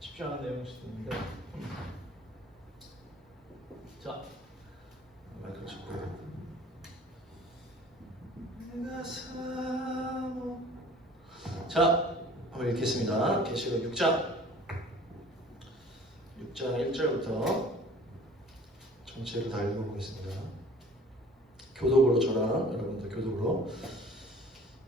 쉽지 않은 내용일 수도 있는데. 자, 마이크를 짚고 내가 사모. 자, 한번 읽겠습니다. 계시록 6장 1절부터 전체를 다 읽어보겠습니다. 교독으로 저랑 여러분들 교독으로.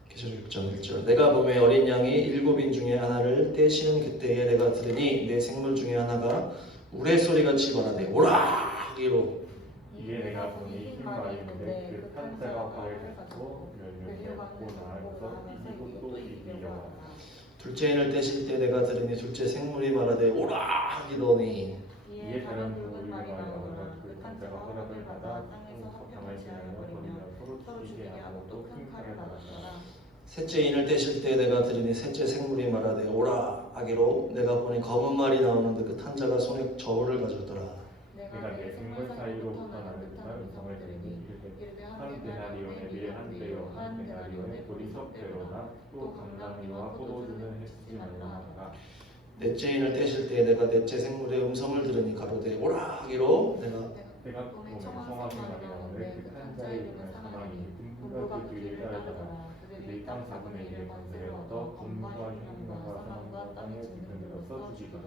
계시록 6장 1절. 내가 봄에 어린 양이 7인 중에 하나를 떼시는 그때에 내가 들으니 내 생물 중에 하나가 우레소리같이 말하되 오라 하기로. 이에 내가 보니 흰 말이 있는데 그 탄자가 발을 가지고 열명이 없고 나아가서 이기고 또 이기려고 하나. 둘째 인을 떼실 때 내가 들으니 둘째 생물이 말하되 오라 하기더니. 이에 다른 누구의 말이 나오나 그 탄자가 허락을 받아 땅에서 화평을 지하여버리며 서로 죽이게 하고 또 큰 칼을 받았더라. 셋째 인을 떼실 때 내가 들으니 셋째 생물이 말하되 오라 하기로. 내가 보니 검은 말이 나오는데 그 탄자가 손에 저울을 가졌더라. 내가 내 생물 사이로부터 나는 듯한 음성을 들으니 이르되 한 데나리온에 비해 한 대요 한 데나리온에 보리석 대로나 또 감람이와 포도주는 해주지 말라 하더라. 넷째 인을 떼실 때 내가 넷째 생물의 음성을 들으니 가로되 오라 하기로. 내가 보면 성악의 말이 나오는데 그 탄자의 이름은 사망이니 분부가 그 뒤를 따르더라. 그들이 땅 4분의 1의 관세를 얻어 검과 흉과 사망과 땅의 기근으로서 주시더라.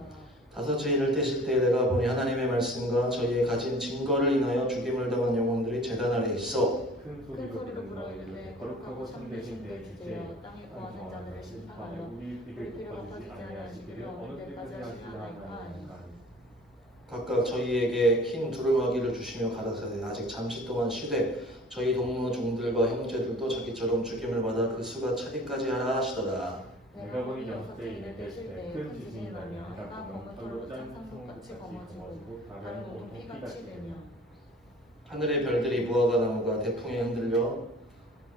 다섯째 인을 떼실 때 내가 보니 하나님의 말씀과 저희의 가진 증거를 인하여 죽임을 당한 영혼들이 제단 아래 있어 큰 소리로 불어 이르되 거룩하고 참되신 내 주제여 땅에 거하는 자들을 심판하여 우리 피를 덮어주지 아니하시기를 어느 때까지 하시나이까. 각각 저희에게 흰 두루마기를 주시며 가라사대 아직 잠시 동안 쉬되 저희 동무 종들과 형제들도 자기처럼 죽임을 받아 그 수가 차기까지 하라 하시더라. 내가 보니 6대 인을 떼실 때 큰 지진이 나며 해가 검은털로 짠 성같이 검어지고 다른 온통 피같이 되며 하늘의 별들이 무화과 나무가 대풍에 흔들려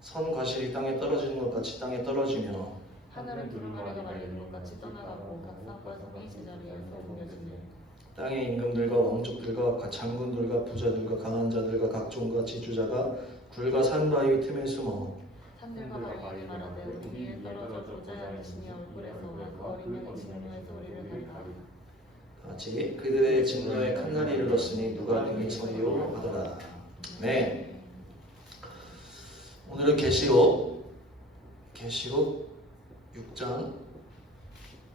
선 과실이 땅에 떨어지는 것 같이 땅에 떨어지며 하늘은 두루마리가 말리는 것 같이 떠나가고 각각과 성이 제자리에서 옮겨지며 땅의 임금들과 왕족들과 장군들과 부자들과 강한 자들과 각종과 지주자가 굴과 산바위 틈에 숨어 산들과 바위에 말하되 우리 위에 떨어져 보자 하시니 얼굴에서 그 어린양의 진노의 소리를 가리라. 같이 그들의 진노의 큰 날이 이르렀으니 누가 능히 서리요 하더라. 네. 오늘은 계시록 6장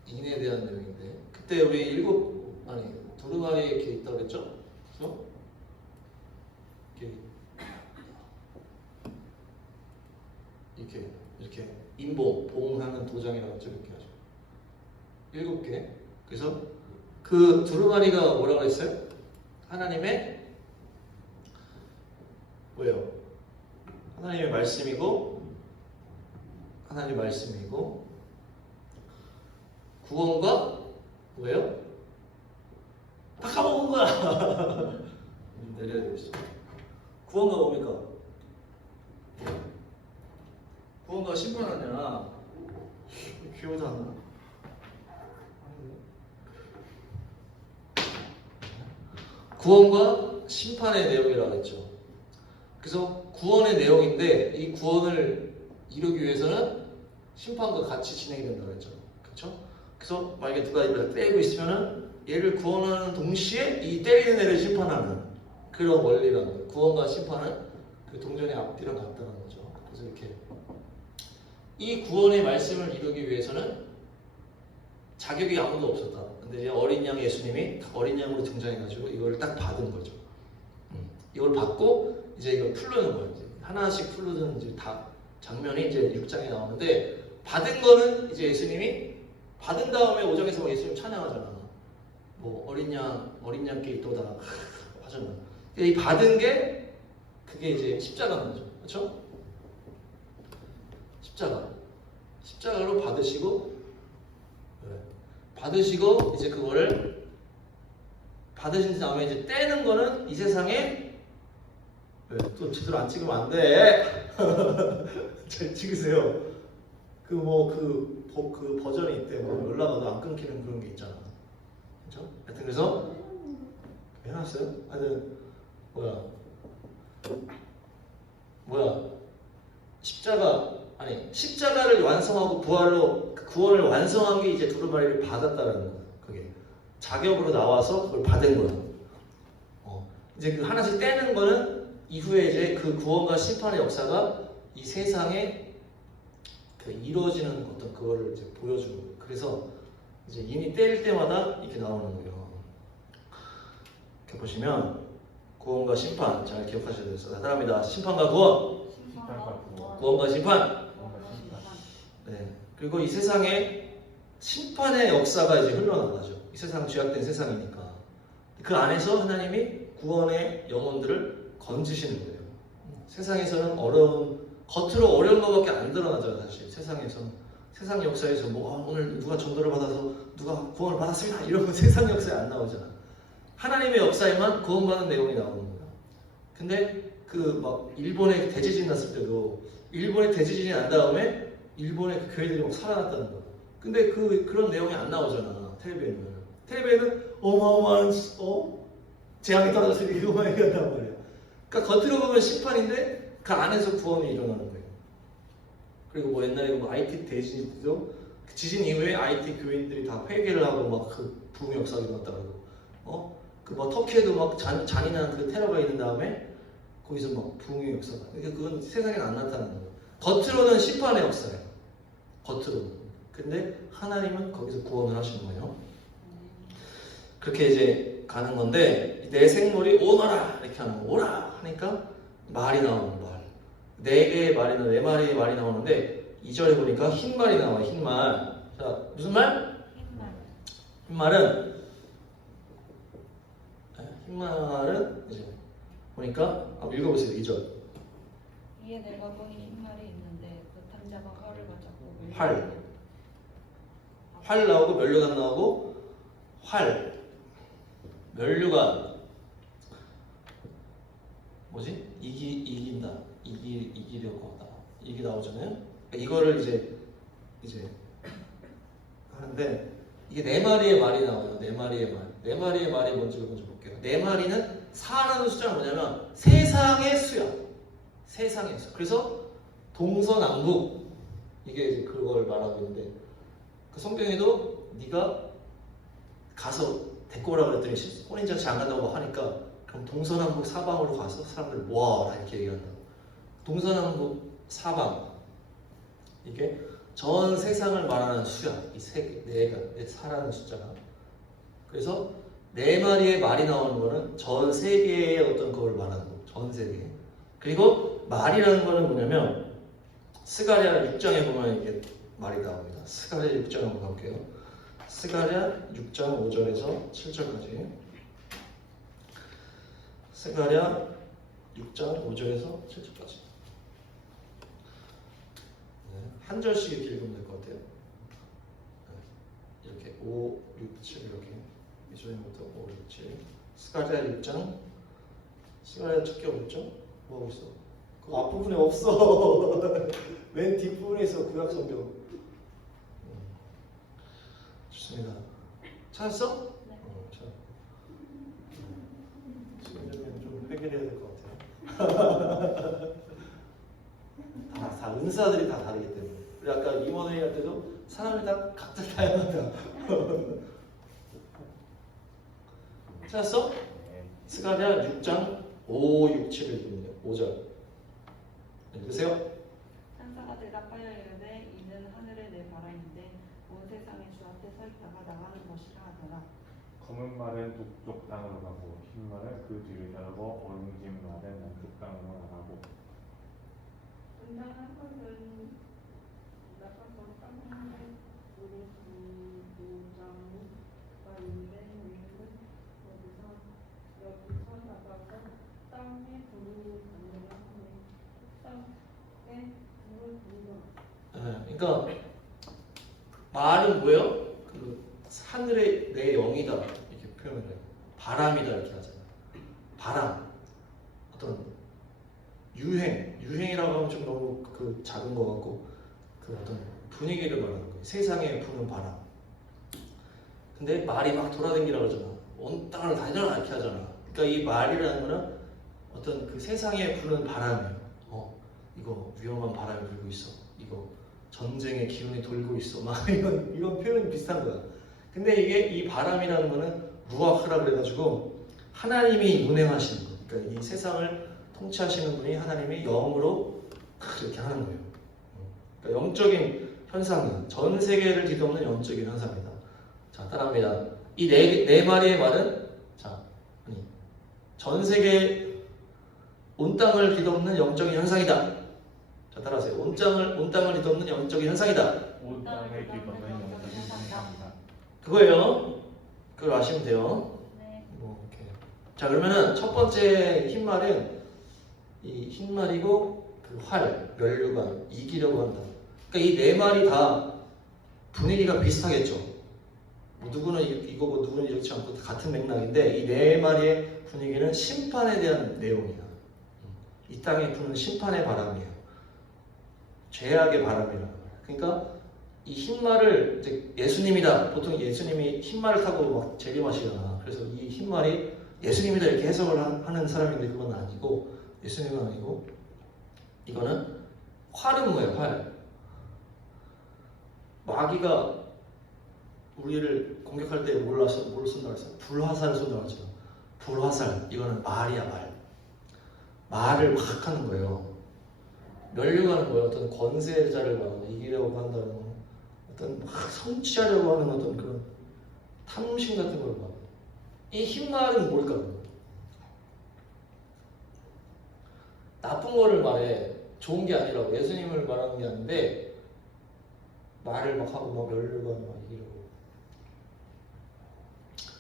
인에 대한 내용인데 그때 우리 두루마리 이렇게 있다고 그랬죠? 그래서 이렇게 봉하는 도장이라고 했죠. 이렇게 하죠. 7개. 그래서 그 두루마리가 뭐라고 했어요? 하나님의 뭐예요? 하나님의 말씀이고 구원과 뭐예요? 다 까먹은 거야. 내려야 되겠어. 구원과 뭡니까? 구원과 심판하냐? 귀여우지 않나? 구원과 심판의 내용이라고 했죠. 그래서 구원의 내용인데 이 구원을 이루기 위해서는 심판과 같이 진행이 된다고 했죠. 그렇죠? 그래서 만약에 누가 이걸 때리고 있으면은 얘를 구원하는 동시에 이 때리는 애를 심판하는 그런 원리라는 거예요. 구원과 심판은 그 동전의 앞뒤랑 같다는 거죠. 그래서 이렇게 이 구원의 말씀을 이루기 위해서는 자격이 아무도 없었다. 근데 이제 어린 양 예수님이 어린 양으로 등장해가지고 이걸 딱 받은 거죠. 이걸 받고 이제 이걸 풀르는 거예요. 이제 하나씩 풀르는 이제 다 장면이 이제 6장에 나오는데 받은 거는 이제 예수님이 받은 다음에 5장에서 예수님 찬양하잖아. 뭐 어린 양께 있도다 하잖아. 이 받은 게 그게 이제 십자가인 거죠. 그렇죠? 십자가로 받으시고 이제 그거를 받으신 다음에 이제 떼는 거는 이 세상에 또 제대로 안 찍으면 안 돼. 잘 찍으세요. 그 버전이 있대. 뭐 연락와도 안 끊기는 그런 게 있잖아. 그렇죠? 하여튼 그래서 해놨어요. 하여튼 십자가를 완성하고 구원을 완성한 게 이제 두루마리를 받았다라는 거예요. 그게 자격으로 나와서 그걸 받은 거야. 이제 그 하나씩 떼는 거는 이후에 이제 그 구원과 심판의 역사가 이 세상에 그 이루어지는 어떤 그거를 이제 보여주고, 그래서 이제 이미 뗄 때마다 이렇게 나오는 거예요. 이렇게 보시면 구원과 심판 잘 기억하셔야 돼요. 따라합니다. 심판과 구원, 구원과 심판. 네. 그리고 이 세상에 심판의 역사가 이제 흘러나가죠. 이 세상 죄악된 세상이니까 그 안에서 하나님이 구원의 영혼들을 건지시는 거예요. 세상에서는 어려운, 겉으로 어려운 것밖에 안 드러나죠. 사실 세상에서는, 세상 역사에서 뭐 오늘 누가 전도를 받아서 누가 구원을 받았습니다 이런 거 세상 역사에 안 나오잖아. 하나님의 역사에만 구원받는 내용이 나오는 거예요. 근데 그 막 일본에 대지진 났을 때도 일본에 대지진이 난 다음에 일본의 그 교회들이 막 살아났다는 거야. 근데 그런 내용이 안 나오잖아. 텔레비에는 어마어마한 재앙이 떨어져서 이거만 얘기한단 말이야. 그러니까 겉으로 보면 심판인데 그 안에서 구원이 일어나는 거예요. 그리고 뭐 옛날에 뭐 IT 대지진도 지진 이후에 IT 교인들이 다 회개를 하고 막 그 부흥 역사가 일어났다 그러고, 그 뭐 터키에도 막 잔인한 그 테러가 있는 다음에 거기서 막 부흥의 역사가. 그러니까 그건 세상에 안 나타나는 거예요. 겉으로는 심판의 역사예요. 겉으로는. 근데 하나님은 거기서 구원을 하시는 거예요. 그렇게 이제 가는 건데, 내 생물이 오너라 이렇게 하는 거. 오라 하니까 말이 나오는 말. 네 개의 말이 나오는, 네 마리의 말이 나오는데 2절에 보니까 흰 말이 나와요. 흰 말. 자, 무슨 말? 흰 말은 이제 보니까 한번 읽어보세요. 2절. 이에 내가 보니 흰 말이 있는데 그 탐자가 활을 가졌고 활 나오고 면류관 나오고 면류관 뭐지? 이긴다. 이기려고 하다. 이게 나오잖아요. 그러니까 이거를 이제 하는데 이게 네 마리의 말이 나와요. 네 마리의 말. 네 마리의 말이 뭔지 먼저 볼게요. 네 마리는 4라는 숫자가 뭐냐면 세상의 수야. 세상의 수. 그래서 동서남북 이게 이제 그걸 말하고 있는데, 그 성경에도 네가 가서 데리고 오라 그랬더니 혼인잔치 안 간다고 하니까 그럼 동서남북 사방으로 가서 사람들 모아라 이렇게 얘기한다. 동서남북 사방 이게 전 세상을 말하는 수야. 이 세 개가 4라는 숫자가. 그래서 네 마리의 말이 나오는 거는 전 세계의 어떤 그걸 말하는 거. 전 세계. 그리고 말이라는 거는 뭐냐면 스가랴 6장에 보면 이게 말이 나옵니다. 스가랴 6장 한번 가볼게요. 스가랴 6장 5절에서 7절까지. 스가랴 6장 5절에서 7절까지. 한 절씩 이렇게 읽으면 될 것 같아요. 이렇게 5, 6, 7 이렇게 2절부터 5, 6, 7. 스가랴 6장. 스가랴 첫 개 어딨죠? 뭐 하고 있어? 그 앞부분에 없어. 맨 뒷부분에 있어. 구약 성경. 좋습니다. 찾았어? 네. 자. 지금 좀 해결해야 될 것 같아요. 다 은사들이 다 다르기 때문에. 우리 아까 임원회의 할 때도 사람이 다 각자 다양하다. 찾았어? 스가랴 6장 5, 6, 7을 읽습니다. 5절 읽으세요. 천사가 대답하여 이르되 이는 하늘의 내 바람인데 온 세상의 주 앞에 서 있다가 나가는 것이라 하더라. 검은 말은 북쪽 땅으로 가고 흰 말은 그 뒤를 따르고 얼룩진 말은 남쪽 땅으로 나가고. 분당한 것은 나가서 땅에 우리 부장과 있는데 우리는 여기서 나가서 땅에 불을 받느라 땅에 불을 붙이더라. 그러니까 말은 뭐예요? 그 하늘의 내 영이다 이렇게 표현을 해요. 바람이다 이렇게 하잖아요. 바람, 어떤 유행이라고 하면 좀 너무 그 작은 것 같고 그 어떤 분위기를 말하는 거예요. 세상에 부는 바람. 근데 말이 막 돌아다니라고 그러잖아. 온 땅을 다녀라 이렇게 하잖아. 그러니까 이 말이라는 거는 어떤 그 세상에 부는 바람이에요. 이거 위험한 바람이 불고 있어. 이거 전쟁의 기운이 돌고 있어. 막 이런 표현이 비슷한 거야. 근데 이게 이 바람이라는 거는 루아흐라 그래가지고 하나님이 운행하시는 거. 그러니까 이 세상을 통치하시는 분이 하나님이 영으로 그렇게 하는 거예요. 그러니까 영적인 현상은 전 세계를 뒤덮는 영적인 현상이다. 자, 따라합니다. 이 네 마리의 말은 전 세계 온 땅을 뒤덮는 영적인 현상이다. 자, 따라하세요. 온 땅을 뒤덮는 영적인 현상이다. 온 땅을 뒤덮는 영적인 현상이다. 그거예요. 그걸 아시면 돼요. 네. 이렇게. 자, 그러면은 첫 번째 흰말은 이 흰말이고 그 활, 면류관, 이기려고 한다. 그러니까 이 네 말이 다 분위기가 비슷하겠죠. 뭐 누구는 이거고 누구는 이렇지 않고 같은 맥락인데 이 네 마리의 분위기는 심판에 대한 내용이야. 이 땅에 부는 심판의 바람이에요. 죄악의 바람이라는 거야. 그러니까 이 흰말을 이제 예수님이다. 보통 예수님이 흰말을 타고 막 재림하시잖아. 그래서 이 흰말이 예수님이다 이렇게 해석을 하는 사람인데 그건 아니고 예수님은 아니고 이거는 활은 뭐예요? 활. 마귀가 우리를 공격할 때 뭘 쏜다고 했어요? 불화살을 쏜다고 했죠. 불화살. 이거는 말이야, 말. 말을 막 하는 거예요. 면류관은 뭐예요? 어떤 권세자를 막 이기려고 한다는 거. 어떤 막 성취하려고 하는 어떤 그런 탐심 같은 걸 막. 이 흰말은 뭘까? 나쁜 거를 말해. 좋은 게 아니라고. 예수님을 말하는 게 아닌데 말을 막 하고 막 면류관 막 이기려고.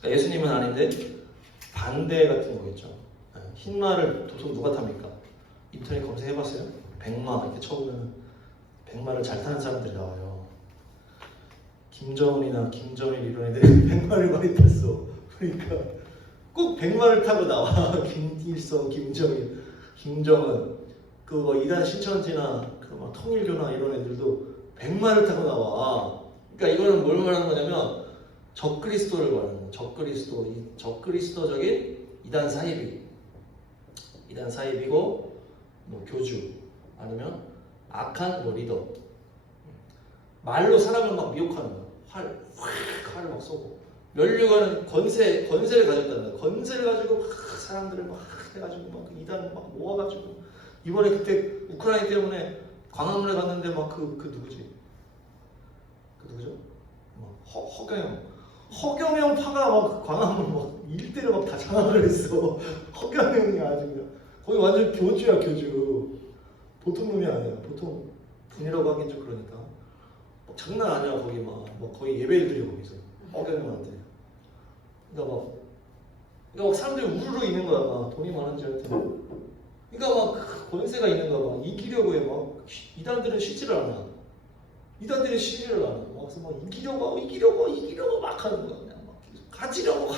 그러니까 예수님은 아닌데 반대 같은 거겠죠. 흰말을 도통 누가 탑니까? 인터넷 검색해봤어요? 백마 이렇게 쳐보면 백마를 잘 타는 사람들이 나와요. 김정은이나 김정일 이런 애들이 백마를 많이 탔어. 그러니까 꼭 백마를 타고 나와. 김일성, 김정일, 김정은, 그거 이단 신천지나 그 막 통일교나 이런 애들도 백마를 타고 나와. 그러니까 이거는 뭘 말하는 거냐면 적그리스도를 말하는 거예요. 적그리스도, 이 적그리스도적인 이단 사입이고 뭐 교주 아니면 악한 뭐 리더. 말로 사람을 막 미혹하는 거야. 활을 막 쏘고. 면류관은 권세를 가졌다는 거야. 권세를 가지고 막 사람들을 막 해가지고 막 이단 막 모아가지고 이번에 그때 우크라이나 때문에 광화문에 갔는데 막 그 누구지? 그 누구죠? 허경영 파가 막 광화문 막 일대를 막 다 장악을 했어. 허경영이 아주 그냥 거기 완전 교주야, 교주. 보통 놈이 아니야. 보통 분이라고 하긴 좀 그러니까. 막 장난 아니야. 거기 막 거의 예배를 드려 거기서 허경영한테. 그러니까 막 사람들이 우르르 있는 거야. 막 돈이 많은지 하여튼. 그러니까 막 권세가 있는 거야. 막 이기려고 해. 막 이단들은 쉬지를 않아. 이단들이 쉬지를 않아. 그래서 막 이기려고 막 하는 거야. 그냥 막 가지려고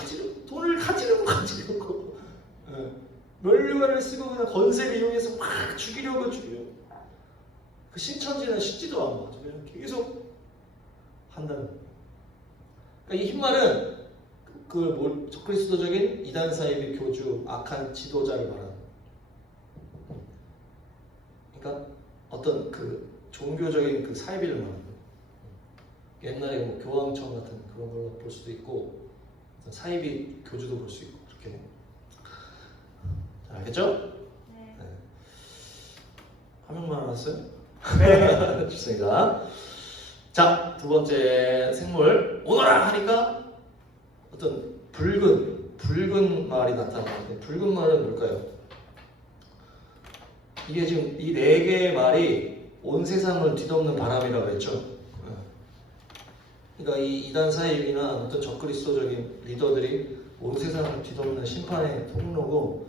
돈을 가지려고. 예. 면류관을 쓰고 그냥 권세를 이용해서 막 죽이려고. 그 신천지는 쉽지도 않아. 그냥 계속 한다는 거야. 그러니까 이 흰말은 적그리스도적인 이단 사입의 교주, 악한 지도자를 말하는 거야. 그러니까 어떤 그 종교적인 그 사이비를 말하는 거예요. 옛날에 뭐 교황청 같은 그런 걸 볼 수도 있고 사이비 교주도 볼 수 있고 그렇게. 자, 알겠죠? 네. 네. 한 명만 알았어요? 네. 좋습니다. 자, 두 번째 생물 오너라 하니까 어떤 붉은 말이 나타나는데 붉은 말은 뭘까요? 이게 지금 이 네 개의 말이 온 세상을 뒤덮는 바람이라고 했죠. 그러니까 이 이단 사입이나 어떤 적그리스도적인 리더들이 온 세상을 뒤덮는 심판의 통로고,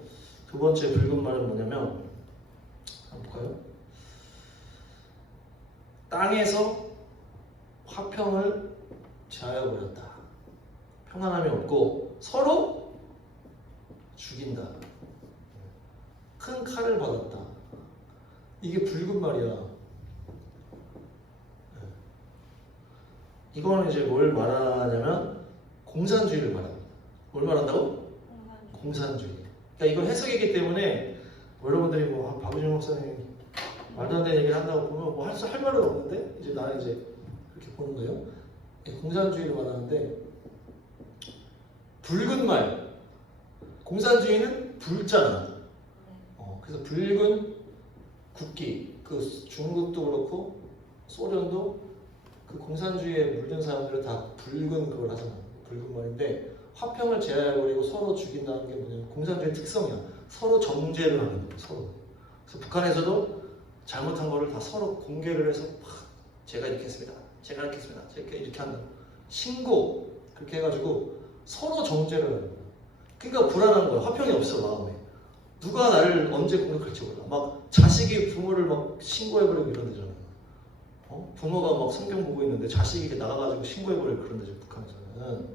두 번째 붉은 말은 뭐냐면 한번 볼까요? 땅에서 화평을 제하여버렸다. 평안함이 없고 서로 죽인다. 큰 칼을 받았다. 이게 붉은 말이야. 이거는 이제 뭘 말하냐면 공산주의를 말합니다. 뭘 말한다고? 공산주의. 그러니까 이건 해석이기 때문에 뭐 여러분들이 뭐 박우진 목사님 말도 안 되는 얘기를 한다고 보면 뭐 할 말은 없는데 이제 나는 이제 그렇게 보는 거예요. 공산주의를 말하는데 붉은 말. 공산주의는 붉잖아. 네. 그래서 붉은 국기. 그 중국도 그렇고 소련도 그 공산주의에 물든 사람들은 다 붉은 그걸 하잖아. 붉은 말인데 화평을 제하해버리고 서로 죽인다는 게 뭐냐면 공산주의 특성이야. 서로 정죄를 하는 거야. 서로. 그래서 북한에서도 잘못한 거를 다 서로 공개를 해서 막 제가 이렇게 했습니다. 제가 이렇게 했습니다. 이렇게 한다. 신고 그렇게 해가지고 서로 정죄를 하는 거야. 그러니까 불안한 거야. 화평이 없어 마음에. 누가 나를 언제 공격할지 몰라. 막 자식이 부모를 막 신고해버리고 이런 데잖아. 부모가 막 성경 보고 있는데 자식이 이렇게 나가가지고 신고해버리고 그런 데죠. 북한에서는.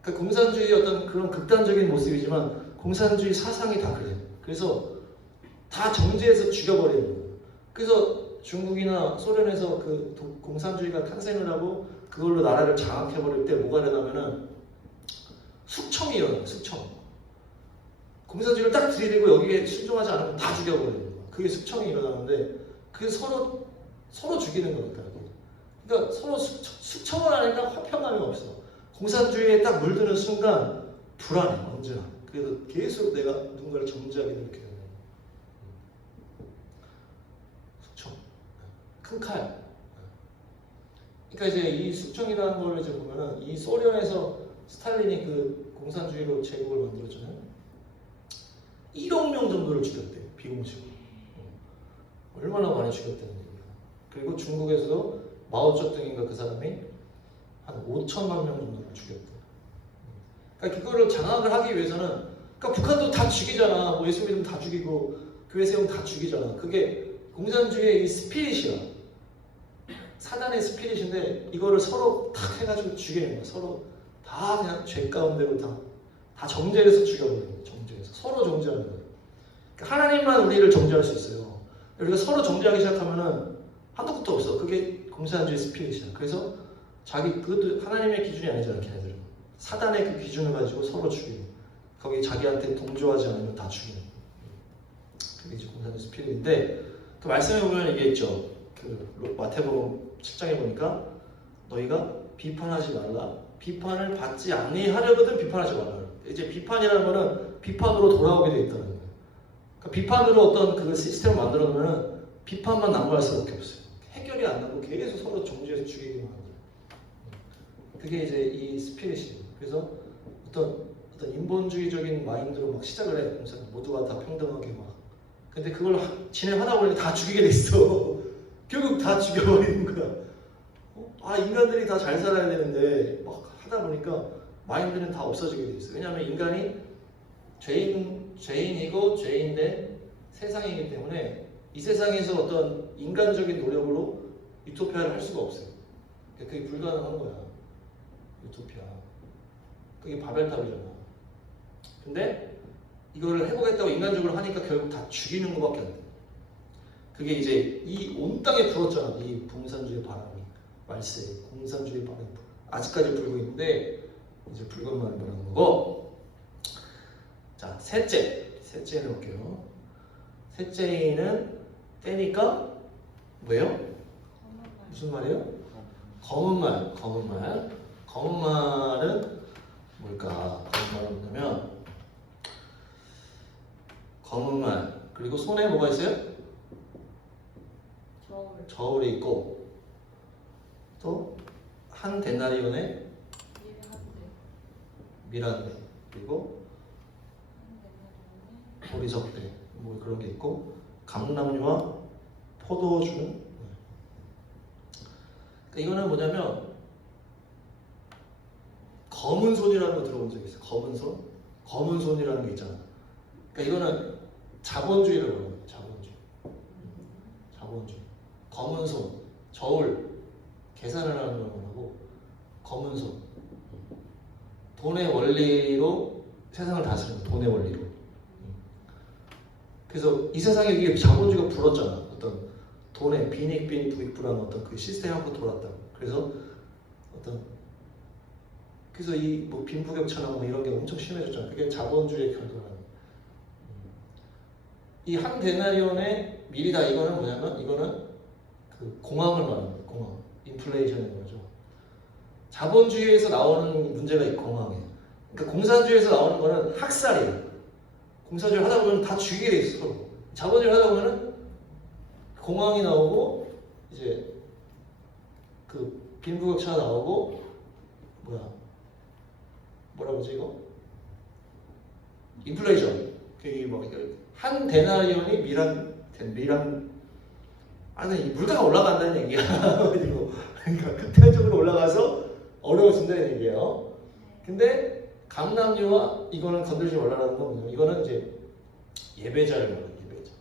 그러니까 공산주의 어떤 그런 극단적인 모습이지만 공산주의 사상이 다 그래. 그래서 다 정죄해서 죽여버리는 거야. 그래서 중국이나 소련에서 그 공산주의가 탄생을 하고 그걸로 나라를 장악해버릴 때 뭐가 되냐면은 숙청이 일어나요. 숙청. 공산주의를 딱 들이대고 여기에 순종하지 않으면 다 죽여버리는 거야. 그게 숙청이 일어나는데 그게 서로 죽이는 거니까. 그러니까 서로 숙청을 하니까 화평감이 없어. 공산주의에 딱 물드는 순간 불안해. 언제나. 그래서 계속 내가 누군가를 정죄하게 되는 거야. 숙청. 큰 칼. 그러니까 이제 이 숙청이라는 걸 이제 보면은 이 소련에서 스탈린이 그 공산주의로 제국을 만들었잖아요. 1억 명 정도를 죽였대. 비공식으로. 얼마나 많이 죽였다는 얘기야. 그리고 중국에서도 마오쩌둥인가 그 사람이 한 5천만 명 정도를 죽였대. 그러니까 그거를 장악을 하기 위해서는 그러니까 북한도 다 죽이잖아. 뭐 예수 믿으면 다 죽이고 교회 세우면 다 죽이잖아. 그게 공산주의의 이 스피릿이야. 사단의 스피릿인데 이거를 서로 탁 해가지고 죽이는 거야. 서로 다 그냥 죄 가운데로 다 정죄해서 죽여버리는 거야. 정죄해서 서로 정죄하는 거야. 그러니까 하나님만 우리를 정죄할 수 있어요. 우리가 서로 정죄하기 시작하면은 한도 끝도 없어. 그게 공산주의 스피릿이야. 그래서 그것도 하나님의 기준이 아니잖아. 걔네들은 사단의 그 기준을 가지고 서로 죽이는. 거기 자기한테 동조하지 않으면 다 죽이는. 그게 이제 공산주의 스피릿인데 그 말씀에 보면 이게 있죠. 그 마태복음 7장에 보니까 너희가 비판하지 말라. 비판을 받지 아니하려거든 비판하지 말라. 이제 비판이라는 거는 비판으로 돌아오게 돼 있다는 거예요. 그러니까 비판으로 어떤 그 시스템을 만들어 놓으면 비판만 남발할 수밖에 없어요. 해결이 안 나고 계속 서로 정죄해서 죽이기만 하는 거예요. 그게 이제 이 스피릿이에요. 그래서 어떤 인본주의적인 마인드로 막 시작을 해. 모두가 다 평등하게 막. 근데 그걸 진행하다 보니 다 죽이게 돼 있어. 결국 다 죽여버리는 거야. 인간들이 다 잘 살아야 되는데 막 하다 보니까 마인드는 다 없어지게 돼 있어. 왜냐하면 인간이 죄인이고 죄인된 세상이기 때문에 이 세상에서 어떤 인간적인 노력으로 유토피아를 할 수가 없어요. 그게 불가능한 거야. 유토피아. 그게 바벨탑이잖아. 근데 이거를 해보겠다고 인간적으로 하니까 결국 다 죽이는 것밖에 안 돼. 그게 이제 이 온 땅에 불었잖아. 이 공산주의 바람이. 말세, 공산주의 바람이 아직까지 불고 있는데 이제 붉은 말을 말하는 거고. 자, 셋째는 볼게요. 셋째는 때니까 뭐예요? 무슨 말이에요? 검은 말. 검은 말은 뭘까? 검은 말은 뭐냐면 검은 말 그리고 손에 뭐가 있어요? 저울이 있고 또 한 데나리온의 미란데 그리고 보리석대 뭐 그런 게 있고 감람류와 포도주. 그러니까 이거는 뭐냐면 검은 손이라는 거 들어본 적 있어요? 검은 손이라는 게 있잖아. 그러니까 이거는 자본주의라고 해요. 자본주의. 검은 손, 저울, 계산을 하는 거라고. 검은 손. 돈의 원리로 세상을 다스리는 돈의 원리로. 그래서 이 세상에 이게 자본주의가 불었잖아. 어떤 돈의 빈익빈 부익부라는 어떤 그 시스템이 한번 돌았다. 그래서 이 뭐 빈부격차나 뭐 이런 게 엄청 심해졌잖아. 그게 자본주의의 결과라는. 이 한 데나리온의 밀이다. 이거는 뭐냐면 이거는 그 공황을 말하는 거예요. 공황, 인플레이션인 거죠. 자본주의에서 나오는 문제가 이 공황이에요. 그러니까 공산주의에서 나오는 거는 학살이에요. 공산주의 하다 보면 다 죽이게 돼 있어. 서로. 자본주의 하다 보면은 공황이 나오고 이제 그 빈부격차가 나오고 뭐라 그러지 이거? 인플레이션. 그게 한 데나리온이 미란 아니 물가가 올라간다는 얘기야. 그러니까 극단적으로 올라가서 어려워진다는 얘기예요. 근데 감남류와 이거는 건들지 말라는 건 뭐냐면 이거는 이제 예배자를 말해요. 예배자.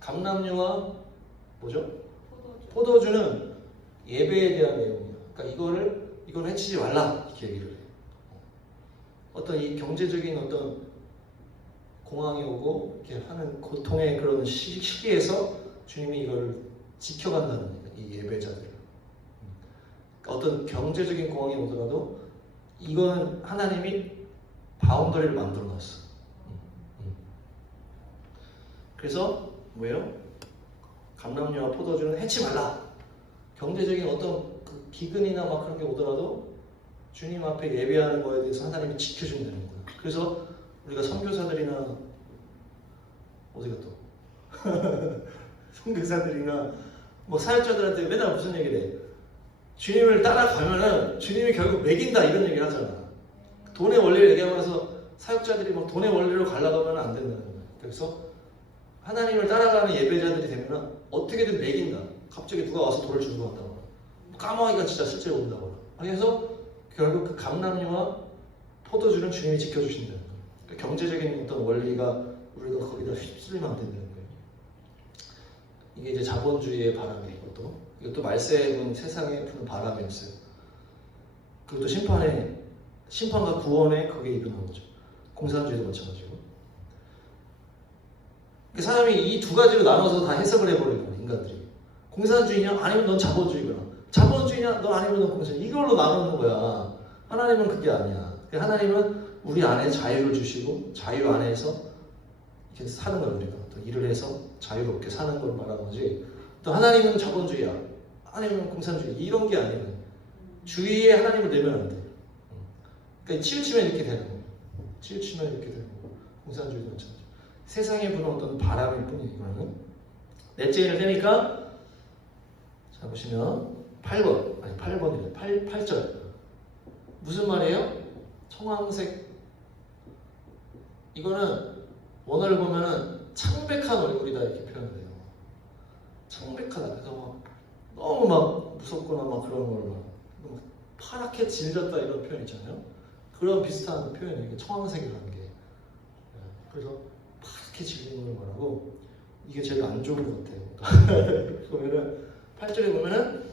감남류와 뭐죠? 포도주는 예배에 대한 내용이에요. 그러니까 이걸 해치지 말라 이렇게 얘기를 해요. 어떤 이 경제적인 어떤 공황이 오고 이렇게 하는 고통의 그런 시기에서 주님이 이걸 지켜간다는 거예요. 이 예배자들을. 그러니까 어떤 경제적인 공황이 오더라도 이건 하나님이 바운더리를 만들어 놨어. 그래서 뭐예요? 감람류와 포도주는 해치 말라. 경제적인 어떤 그 기근이나 막 그런 게 오더라도 주님 앞에 예배하는 거에 대해서 하나님이 지켜준다는 거예요. 그래서 우리가 선교사들이나 어디가 또 선교사들이나 뭐 사역자들한테 맨날 무슨 얘기를 해? 주님을 따라가면은 주님이 결국 먹인다 이런 얘기를 하잖아. 돈의 원리를 얘기하면서 사역자들이 막 돈의 원리로 가려고 하면 안 된다는 거예요. 그래서 하나님을 따라가는 예배자들이 되면은 어떻게든 먹인다. 갑자기 누가 와서 돈을 주고 간다거나 까마귀가 진짜 실제로 온다거나. 그래서 결국 그 감람류와 포도주는 주님이 지켜주신다는 거예요. 그러니까 경제적인 어떤 원리가 우리가 거기다 휩쓸리면 안 된다는 거예요. 이게 이제 자본주의의 바람이에요. 이것도 말세는 세상에 부는 바람이었어요. 그것도 심판과 구원에 거기에 일어난 거죠. 공산주의도 마찬가지고. 사람이 이 두 가지로 나눠서 다 해석을 해버리는 거예요. 인간들이. 공산주의냐 아니면 넌 자본주의거나 자본주의냐 넌 아니면 넌 공산주의. 이걸로 나누는 거야. 하나님은 그게 아니야. 하나님은 우리 안에 자유를 주시고 자유 안에서 이렇게 사는 거예요. 우리가 또 일을 해서 자유롭게 사는 걸 말하는 거지. 또 하나님은 자본주의야. 하나님은 공산주의. 이런 게 아니에요. 주위에 하나님을 내면 안 돼. 그러니까 치우치면 이렇게 되는 거예요. 치우치면 이렇게 되는 거예요. 공산주의도 마찬가지. 세상에 부는 어떤 바람일 뿐이에요. 이거는. 넷째 일을 되니까 자 보시면 8번이래요. 8절. 무슨 말이에요? 청황색. 이거는 원어를 보면은 창백한 얼굴이다 이렇게 표현을 해요. 창백하다. 그래서 막 너무 막 무섭거나 막 그런 걸 막 파랗게 질렸다 이런 표현 있잖아요. 그런 비슷한 표현이에요. 이게 청황색이라는 게. 그래서 파랗게 질린 걸 말하고 이게 제일 안 좋은 것 같아요. 보면은 8절에 보면은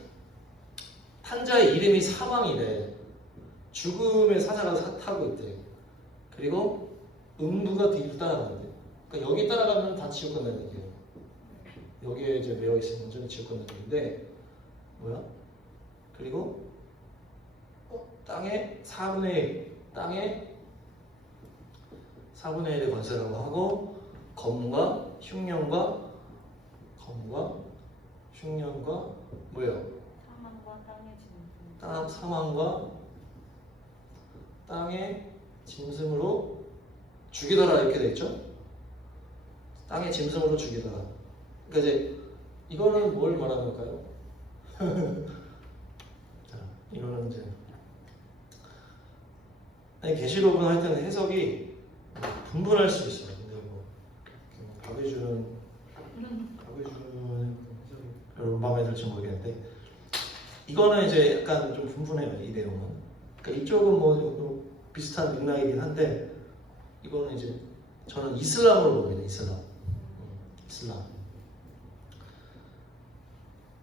탄자의 이름이 사망이래. 죽음의 사자가 타고 있대. 그리고 음부가 뒤로 따라가는데. 그러니까 여기 따라가면 다 지옥 간다는 얘기예요. 여기에 이제 매여 있으면 완전히 지옥 간다는 얘기인데 뭐야? 그리고 땅의 4분의 1의 권세라고 하고 검과 흉년과 뭐예요? 사망과 땅의 짐승으로 죽이더라 이렇게 돼 있죠? 땅의 짐승으로 죽이더라. 그러니까 이제 이거는 뭘 말하는 걸까요? 자, 이거는 이제 계시록은 하여튼 해석이 분분할 수 있어요. 근데 뭐 답해 주는 해석이 여러분 마음에 들지 모르겠는데 이거는 이제 약간 좀 분분해요. 이 내용은. 그러니까 이쪽은 뭐 비슷한 맥락이긴 한데 이거는 이제 저는 이슬람으로 봅니다. 이슬람.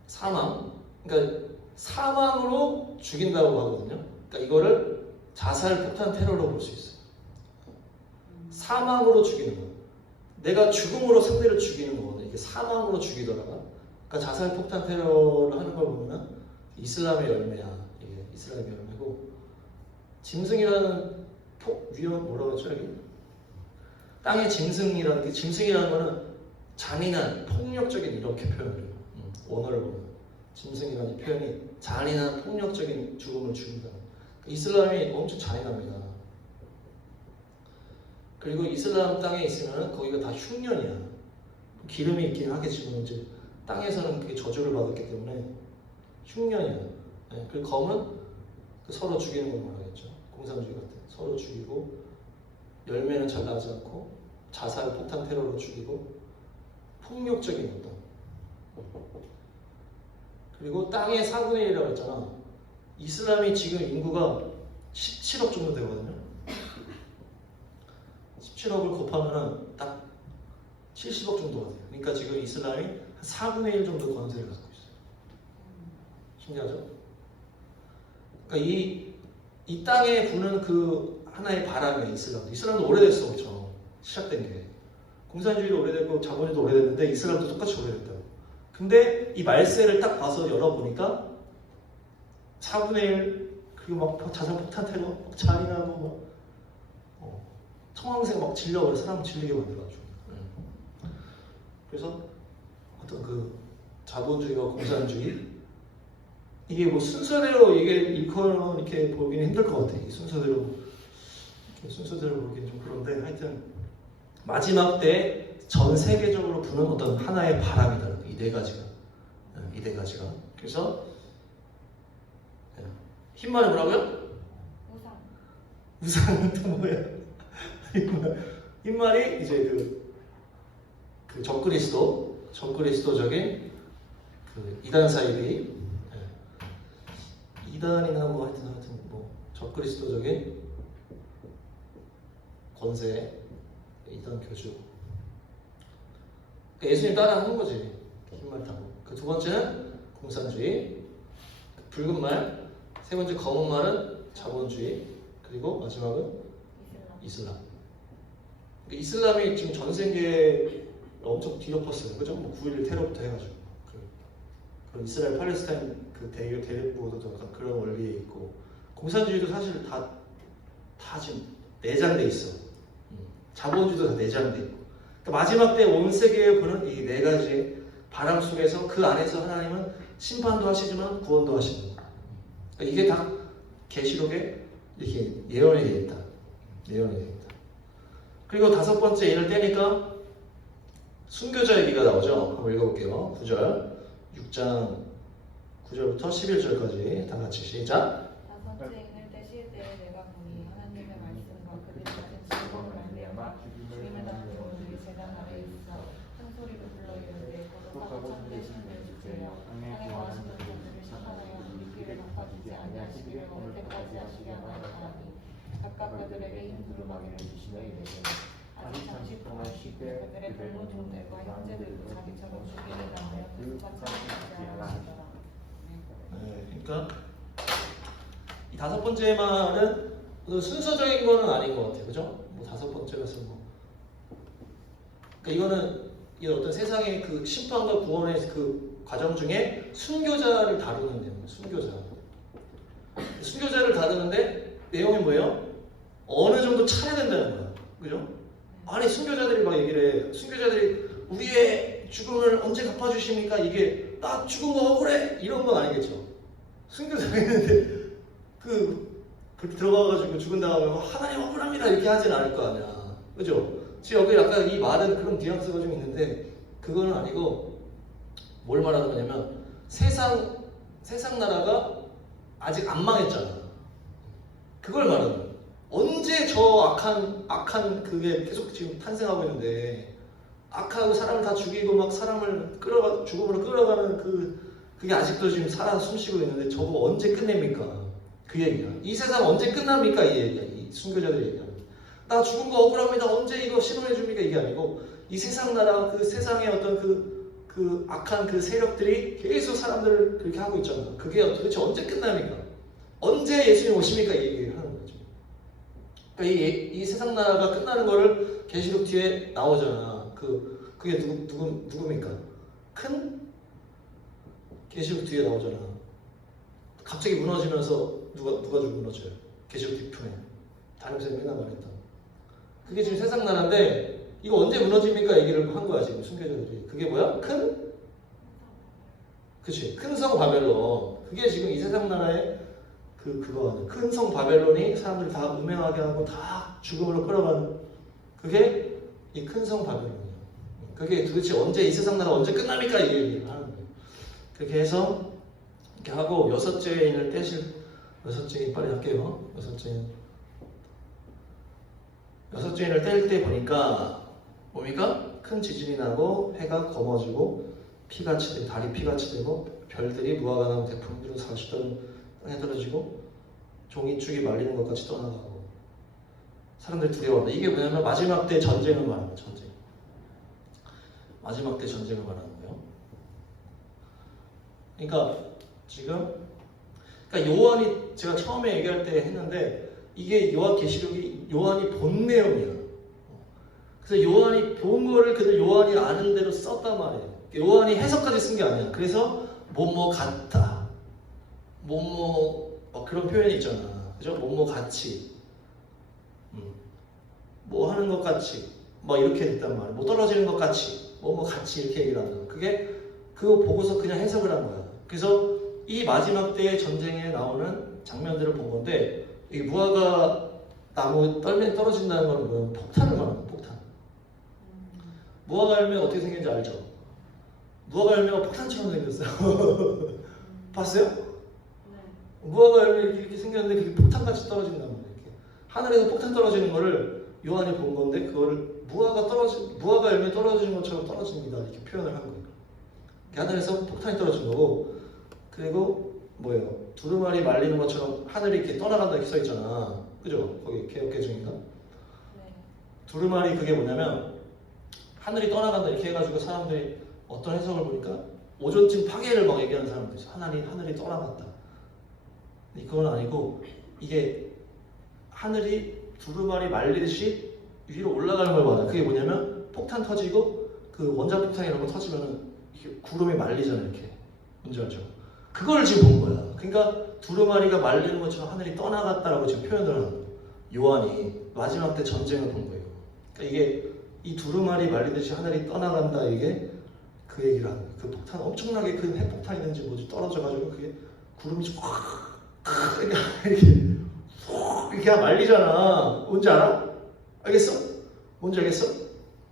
사망. 그러니까 사망으로 죽인다고 하거든요. 그러니까 이거를 자살 폭탄 테러로 볼 수 있어요. 사망으로 죽이는 거. 내가 죽음으로 상대를 죽이는 거거든요. 이게 사망으로 죽이더라가. 그러니까 자살 폭탄 테러를 하는 걸 보면은 이슬람의 열매야. 이게 이슬람의 열매고 짐승이라는 위험 뭐라고 했죠 여기? 땅의 짐승이라는 게 짐승이라는 거는 잔인한 폭력적인 이렇게 표현을 해요. 원어를 보면 짐승이라는 표현이 잔인한 폭력적인 죽음을 죽인다. 이슬람이 엄청 잔인합니다. 그리고 이슬람 땅에 있으면 거기가 다 흉년이야. 기름이 있긴 하겠지만 이제 땅에서는 그게 저주를 받았기 때문에 흉년이야. 네, 그리고 검은 서로 죽이는 걸 말하겠죠. 공산주의 같은 서로 죽이고 열매는 잘 나지 않고 자살, 폭탄 테러로 죽이고 폭력적인 어떤 그리고 땅의 4분의 1이라고 했잖아. 이슬람이 지금 인구가 17억 정도 되거든요. 17억을 곱하면 딱 70억 정도가 돼요. 그러니까 지금 이슬람이 한 4분의 1 정도 권세를 갖고 있어요. 신기하죠? 그러니까 이 땅에 부는 그 하나의 바람이에요. 이슬람도 오래됐어. 그렇죠? 시작된 게. 공산주의도 오래됐고 자본주의도 오래됐는데 이슬람도 똑같이 오래됐다. 근데 이 말세를 딱 봐서 열어보니까 4분의 1 그리고 막 자살폭탄 테러 막 잔인하고 막 청황색 막 질려버려 사람 질리게 만들어가지고. 그래서 어떤 그 자본주의와 공산주의 이게 뭐 순서대로 이게 이렇게 보기는 힘들 것 같아. 이 순서대로 보기는 좀 그런데 하여튼 마지막 때 전 세계적으로 부는 어떤 하나의 바람이다. 이 네 가지가. 그래서 흰말이 뭐라고요? 우상은 또 뭐야? 흰말이 이제 그 적그리스도적인 그 이단 사이비 이단이나 뭐 하여튼 뭐 적그리스도적인 권세 이단 교주. 그러니까 예수님 따라하는 거지. 흰말 타고. 그 두 번째는 공산주의, 붉은 말, 세 번째 검은 말은 자본주의, 그리고 마지막은 이슬람. 이슬람이 지금 전 세계에 엄청 뒤덮었어요. 그죠? 뭐 9.11 테러부터 해가지고. 그 이스라엘 팔레스타인 그 대립부도 약간 그런 원리에 있고, 공산주의도 사실 다 지금 내장돼 있어. 자본주의도 다 내장돼 있고. 그러니까 마지막 때 온 세계에 보는 이 네 가지 바람 속에서 그 안에서 하나님은 심판도 하시지만 구원도 하시는 거예요. 그러니까 이게 다 계시록에 이렇게 예언이 되어 있다. 그리고 다섯 번째 인을 떼니까 순교자 얘기가 나오죠. 한번 읽어볼게요. 9절, 6장 9절부터 11절까지 다 같이 시작. 다섯 번째 인을 떼실 때에 내가 보니 하나님의 말씀과 그들이 가진 즐거움을 말미암아 주님을 닮은 자들이 제단 아래에 있어 큰 소리로 불러 이르되 거룩하고 참되신 을 주세요. 땅에 거하신 자들을 심판하여 우리 길을 갚아주지 아니하시기를 어느 때까지 하시려나 하나니 각각 그들에게 흰 두루마기를 주시며 이르되 아직 잠시 동안 쉬되 그들의 본모종들과 형제들도 자기처럼 죽이는 남을 그수가 참지 않으시더라. 그러니까 이 다섯 번째 말은 순서적인 거는 아닌 것 같아요. 그죠? 뭐 다섯 번째가 쓴 거. 그러니까 이게 어떤 세상의 그 심판과 구원의 그 과정 중에 순교자를 다루는 내용이에요. 순교자를 다루는데 내용이 뭐예요? 어느 정도 차야 된다는 거야. 그죠? 아니 순교자들이 막 얘기를 해. 순교자들이 우리의 죽음을 언제 갚아주십니까? 이게 나 죽은 거 억울해 이런 건 아니겠죠. 순교자가 있는데 그렇게 들어가가지고 죽은 다음에 하나님 억울합니다 이렇게 하진 않을 거 아니야. 그죠? 지금 여기 약간 이 말은 그런 뉘앙스가 좀 있는데 그거는 아니고 뭘 말하는 거냐면 세상 나라가 아직 안 망했잖아. 그걸 말하는 거야. 언제 저 악한 그게 계속 지금 탄생하고 있는데 악하고 사람을 다 죽이고 막 사람을 죽음으로 끌어가는 그게 아직도 지금 살아 숨쉬고 있는데 저거 언제 끝냅니까? 그 얘기야. 이 세상 언제 끝납니까? 이 얘기야. 이 순교자들 얘기야. 나 죽은 거 억울합니다. 언제 이거 실현해 줍니까? 이게 아니고 이 세상 나라 그 세상의 어떤 그 악한 그 세력들이 계속 사람들을 그렇게 하고 있잖아. 그게 도대체 언제 끝납니까? 언제 예수님 오십니까? 이 얘기를 하는 거죠. 그러니까 이 세상 나라가 끝나는 거를 계시록 뒤에 나오잖아. 그게 누굽니까? 큰 계시록 뒤에 나오잖아. 갑자기 무너지면서 누가 무너져요? 계시록 뒤편에 담임쌤이 맨날 말했던. 그게 지금 세상 나라인데 이거 언제 무너집니까? 얘기를 한 거야 지금 순교자들이. 그게 뭐야? 큰 성 바벨론. 그게 지금 이 세상 나라의 그거 하는 큰 성 바벨론이 사람들 다 음행하게 하고 다 죽음으로 끌어가는 그게 이 큰 성 바벨론이에요. 그게 도대체 언제 이 세상 나라 언제 끝납니까 이 얘기를 하는 거예요. 그렇게 해서 이렇게 하고 여섯째 인을 떼실 여섯째 인 빨리 할게요. 여섯째 인을 뗄 때 보니까 뭡니까? 큰 지진이 나고 해가 검어지고 피같이 되고 달이 피같이 되고 별들이 무화과 나무 대풍으로 40도 땅에 떨어지고 종이축이 말리는 것 같이 떠나가고 사람들이 두려워한다. 이게 뭐냐면 마지막 때 전쟁을 말하는 거예요. 전쟁. 마지막 때 전쟁을 말하는 거예요. 그러니까 지금 요한이 제가 처음에 얘기할 때 했는데 이게 요한계시록이 요한이 본 내용이야. 그래서 요한이 본 거를 그들 요한이 아는 대로 썼단 말이에요. 요한이 해석까지 쓴 게 아니야. 그래서 뭐뭐 같다, 뭐뭐 그런 표현이 있잖아. 그죠? 뭐뭐 같이, 뭐 하는 것 같이, 뭐 이렇게 됐단 말이야. 뭐 떨어지는 것 같이, 뭐뭐 같이 이렇게 얘기를 하는 거야. 그게 그거 보고서 그냥 해석을 한 거야. 그래서 이 마지막 때의 전쟁에 나오는 장면들을 본 건데 이 무화과 나무 떨어진다는 건 뭐예요? 폭탄을 말하는 거예요. 폭탄. 무화과 열매가 어떻게 생긴지 알죠? 무화과 열매가 폭탄처럼 생겼어요. 봤어요? 네. 무화과 열매 이렇게 생겼는데 그게 폭탄같이 떨어진단 말이에요. 이렇게. 하늘에서 폭탄 떨어지는 거를 요한이 본 건데 그거를 무화과 열매 떨어지는 것처럼 떨어집니다. 이렇게 표현을 한 거예요. 하늘에서 폭탄이 떨어진 거고 그리고 뭐예요? 두루마리 말리는 것처럼 하늘이 이렇게 떠나간다 이렇게 써 있잖아. 그죠? 거기 개혁개정인가? 네. 두루마리 그게 뭐냐면 하늘이 떠나간다 이렇게 해가지고 사람들이 어떤 해석을 보니까 오존층 파괴를 막 얘기하는 사람들 있어. 하늘이 떠나갔다. 그건 아니고 이게 하늘이 두루마리 말리듯이 위로 올라가는 걸 말해요. 그게 뭐냐면 폭탄 터지고 그 원자 폭탄 이런 거 터지면은 구름이 말리잖아요. 이렇게. 뭔지 알죠? 그걸 지금 본 거야. 그러니까 두루마리가 말리는 것처럼 하늘이 떠나갔다라고 지금 표현을 하는 거예요. 요한이 마지막 때 전쟁을 본 거예요. 그러니까 이게 이 두루마리 말리듯이 하늘이 떠나간다 이게 그 얘기를 하는 거예요. 그 폭탄 엄청나게 큰 핵폭탄이든지 뭐지 떨어져가지고 그게 구름이 이렇게 말리잖아. 뭔지 알아? 알겠어? 뭔지 알겠어?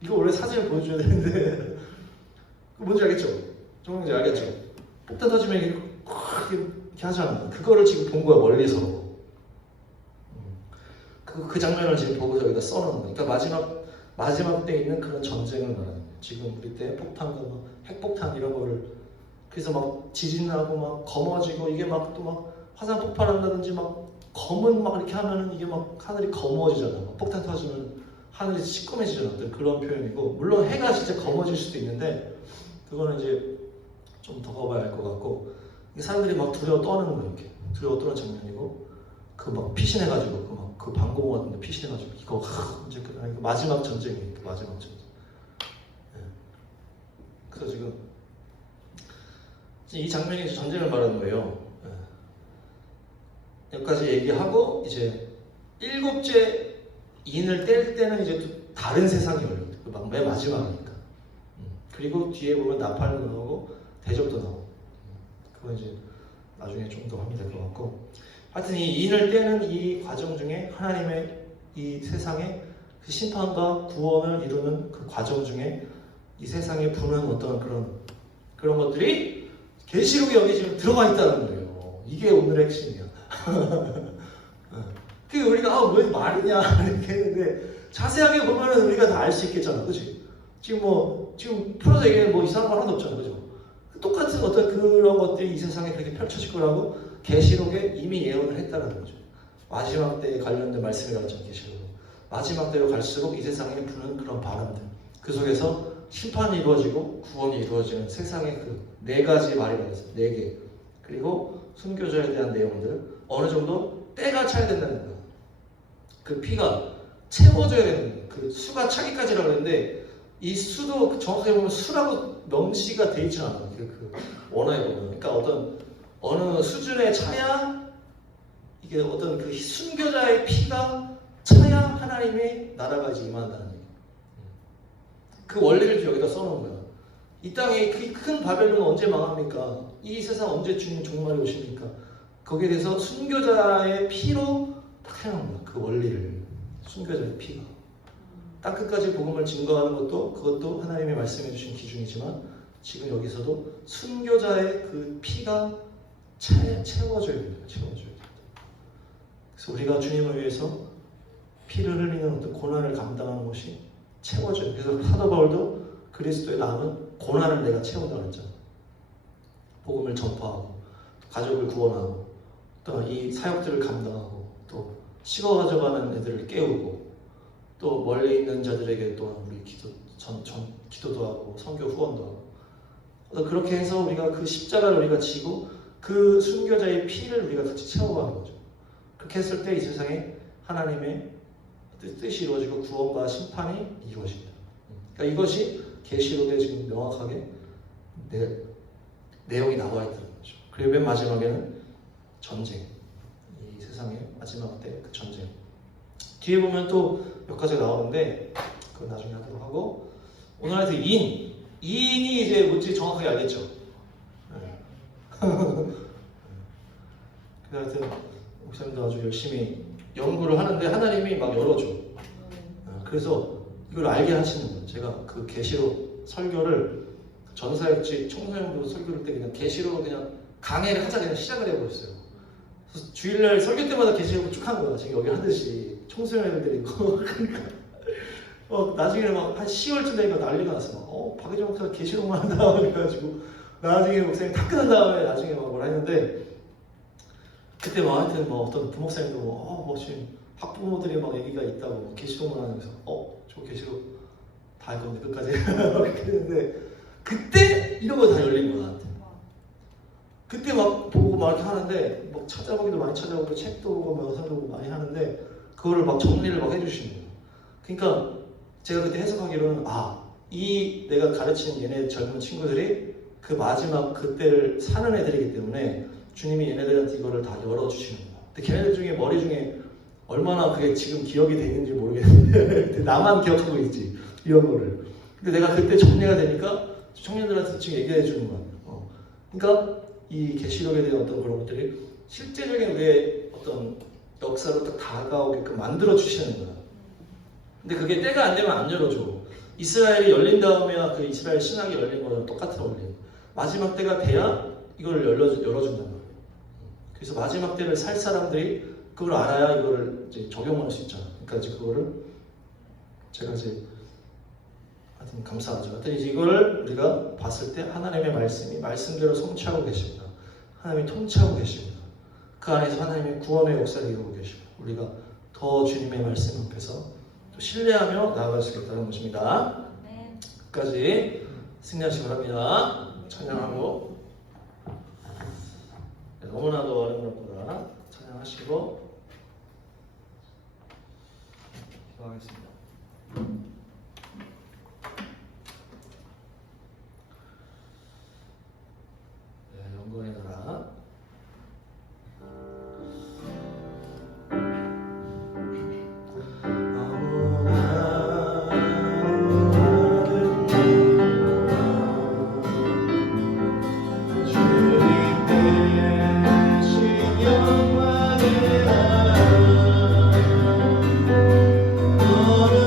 이거 원래 사진을 보여줘야 되는데 뭔지 알겠죠? 정말 알겠죠? 폭탄 터지면 이렇게 하잖아. 그거를 지금 본 거야 멀리서. 그 장면을 지금 보고 여기다 써놓은 거야. 그러니까 마지막 때 있는 그런 전쟁을 말하는 거야. 지금 우리 때 폭탄과 막 핵폭탄 이런 거를 그래서 막 지진 나고 막 검어지고 이게 막 또 막 화산 폭발한다든지 막 검은 막 이렇게 하면은 이게 막 하늘이 검어지잖아. 막 폭탄 터지면 하늘이 시꺼매지잖아. 그런 표현이고 물론 해가 진짜 검어질 수도 있는데 그거는 이제 좀 더 가봐야 할 것 같고 사람들이 막 두려워 떠는 거예요. 이렇게 두려워 떠는 장면이고 그 막 피신해가지고 그 방공 같은데 피신해가지고 이거 이제 그 마지막 전쟁이에요. 그 마지막 전쟁. 네. 그래서 지금 이 장면이 전쟁을 말하는 거예요. 네. 여기까지 얘기하고 이제 일곱째 인을 뗄 때는 이제 또 다른 세상이 열려요. 맨 마지막이니까. 그리고 뒤에 보면 나팔도 나오고 대접도 나오고. 그건 이제 나중에 좀 더 하면 될 것 같고. 하여튼 이 인을 떼는 이 과정 중에 하나님의 이 세상의 그 심판과 구원을 이루는 그 과정 중에 이 세상에 부는 어떤 그런 것들이 계시록에 여기 지금 들어가 있다는 거예요. 이게 오늘의 핵심이야. 그 우리가 왜 말이냐 이렇게 했는데 자세하게 보면은 우리가 다 알 수 있겠잖아, 그렇지? 지금 풀어서 얘기하면 뭐 이상한 거 하나도 없잖아, 그죠? 똑같은 어떤 그런 것들이 이 세상에 그렇게 펼쳐질 거라고 계시록에 이미 예언을 했다는 거죠. 마지막 때에 관련된 말씀이 나왔죠, 계시록. 마지막 때로 갈수록 이 세상에 부는 그런 바람들, 그 속에서 심판이 이루어지고 구원이 이루어지는 세상의 그 네 가지 말이 나왔어요. 4개. 그리고 순교자에 대한 내용들, 어느 정도 때가 차야 된다는 거예요. 그 피가 채워져야 되는 거예요. 그 수가 차기까지라고 하는데 이 수도 정확하게 보면 수라고 명시가 돼 있지 않아요. 그 원어에 보면. 그러니까 어느 수준에 차야 이게 어떤 그 순교자의 피가 차야 하나님의 나라가 이제 임한다는 얘기예요. 그 원리를 여기다 써놓은 거야. 이 땅에 그 큰 바벨론은 언제 망합니까? 이 세상 언제 주님 종말이 오십니까? 거기에 대해서 순교자의 피로 딱 해놓은 그 원리를. 순교자의 피가 땅 끝까지 복음을 증거하는 것도 그것도 하나님이 말씀해 주신 기준이지만 지금 여기서도 순교자의 그 피가 채워줘야 됩니다. 채워줘야 됩니다. 그래서 우리가 주님을 위해서 피를 흘리는 어떤 고난을 감당하는 것이 채워져요. 그래서 사도 바울도 그리스도의 남은 고난을 내가 채운다고 했잖아요. 복음을 전파하고 가족을 구원하고 또 이 사역들을 감당하고 또 식어 가져가는 애들을 깨우고 또 멀리 있는 자들에게 또 우리 기도도 하고 선교 후원도 하고 그렇게 해서 우리가 그 십자가를 우리가 지고 그 순교자의 피를 우리가 같이 채워가는 거죠. 그렇게 했을 때 이 세상에 하나님의 뜻이 이루어지고 구원과 심판이 이루어집니다. 그러니까 이것이 계시록에 지금 명확하게 내용이 나와 있다는 거죠. 그리고 맨 마지막에는 전쟁. 이 세상의 마지막 때 그 전쟁. 뒤에 보면 또 몇 가지가 나오는데 그건 나중에 하도록 하고 오늘 하여튼 이인이 이제 뭔지 정확하게 알겠죠. 네. 하여튼 목사님도 아주 열심히 연구를 하는데 하나님이 막 열어줘. 그래서 이걸 알게 하시는 거예요. 제가 그 계시록 설교를 전사역지 청소년부 설교를 때 그냥 계시록을 그냥 강의를 하자 그냥 시작을 해버렸어요. 그래서 주일날 설교 때마다 계시록을 쭉 한 거야. 지금 여기 하듯이 청소년 애들 데리고 그러니까 나중에 막 한 10월쯤 되니까 난리가 났어. 박혜정 목사가 계시록만 한다 그래가지고 나중에 목사님 다 끝난 다음에 나중에 막 뭐라 했는데 그때 뭐 하여튼 뭐 어떤 부목사님도 뭐 지금 학부모들이 막 얘기가 있다고 계시록만 하면서 저 계시록 다 할 건데 끝까지 그렇게 했는데 그때 이런 거 다 열린 거야 나한테. 그때 막 보고 막 이렇게 하는데 막 찾아보기도 많이 찾아보고 책도 보고 막 영상도 보고 많이 하는데 그거를 막 정리를 막 해주시는 거예요. 그러니까 제가 그때 해석하기로는 이 내가 가르치는 얘네 젊은 친구들이 그 마지막 그때를 사는 애들이기 때문에 주님이 얘네들한테 이거를 다 열어주시는 거야. 근데 걔네들 중에 머리 중에 얼마나 그게 지금 기억이 되는지 모르겠는데 나만 기억하고 있지 이런 거를. 근데 내가 그때 정리가 되니까 청년들한테 지금 얘기해 주는 거야. 그러니까 이 계시록에 대한 어떤 그런 것들이 실제적인 우리의 어떤 역사로 딱 다가오게끔 만들어 주시는 거야. 근데 그게 때가 안 되면 안 열어줘. 이스라엘이 열린 다음에야 그 이스라엘 신학이 열린 거랑 똑같은 원리. 마지막 때가 돼야 이걸 열어준단 말이에요. 그래서 마지막 때를 살 사람들이 그걸 알아야 이거를 이제 적용할 수 있잖아. 그러니까 이제 그거를 제가 이제 하여튼 감사하죠. 하여튼 이제 이걸 우리가 봤을 때 하나님의 말씀이 말씀대로 성취하고 계십니다. 하나님이 통치하고 계십니다. 그 안에서 하나님의 구원의 역사를 이루고 계시고 우리가 더 주님의 말씀 앞에서 또 신뢰하며 나아갈 수 있다는 것입니다. 끝까지 승리하시기 바랍니다. 찬양하고 너무나도 아름답구나 찬양하시고 기도하겠습니다. 영광의 나라 영원히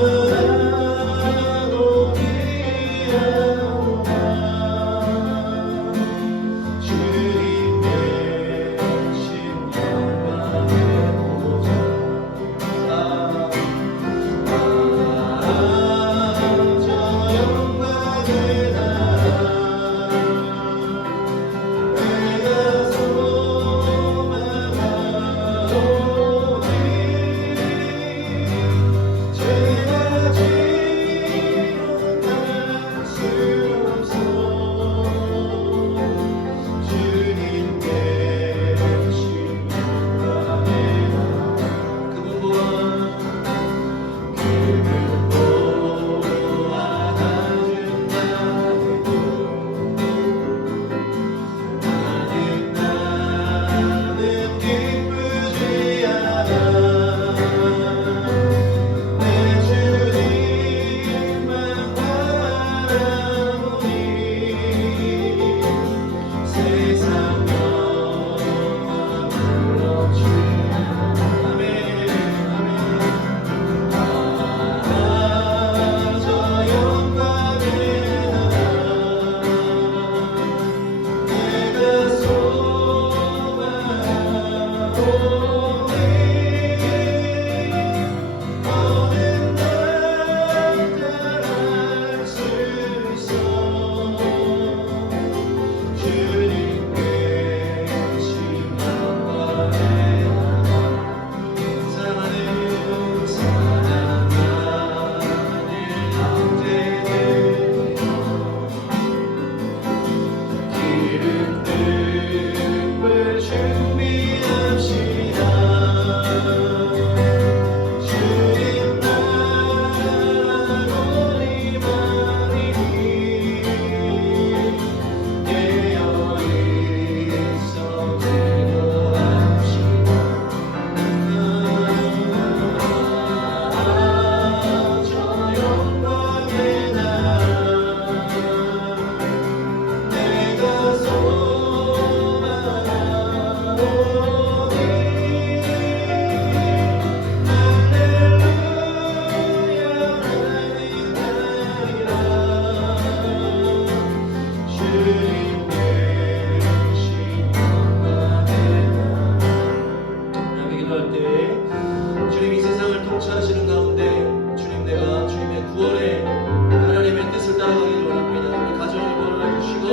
가운데 주님 이 세상을 통치하시는 가운데 주님 내가 주님의 구원에 하나님의 뜻을 따라가기를 원합니다. 우리 가정을 구원해 주시고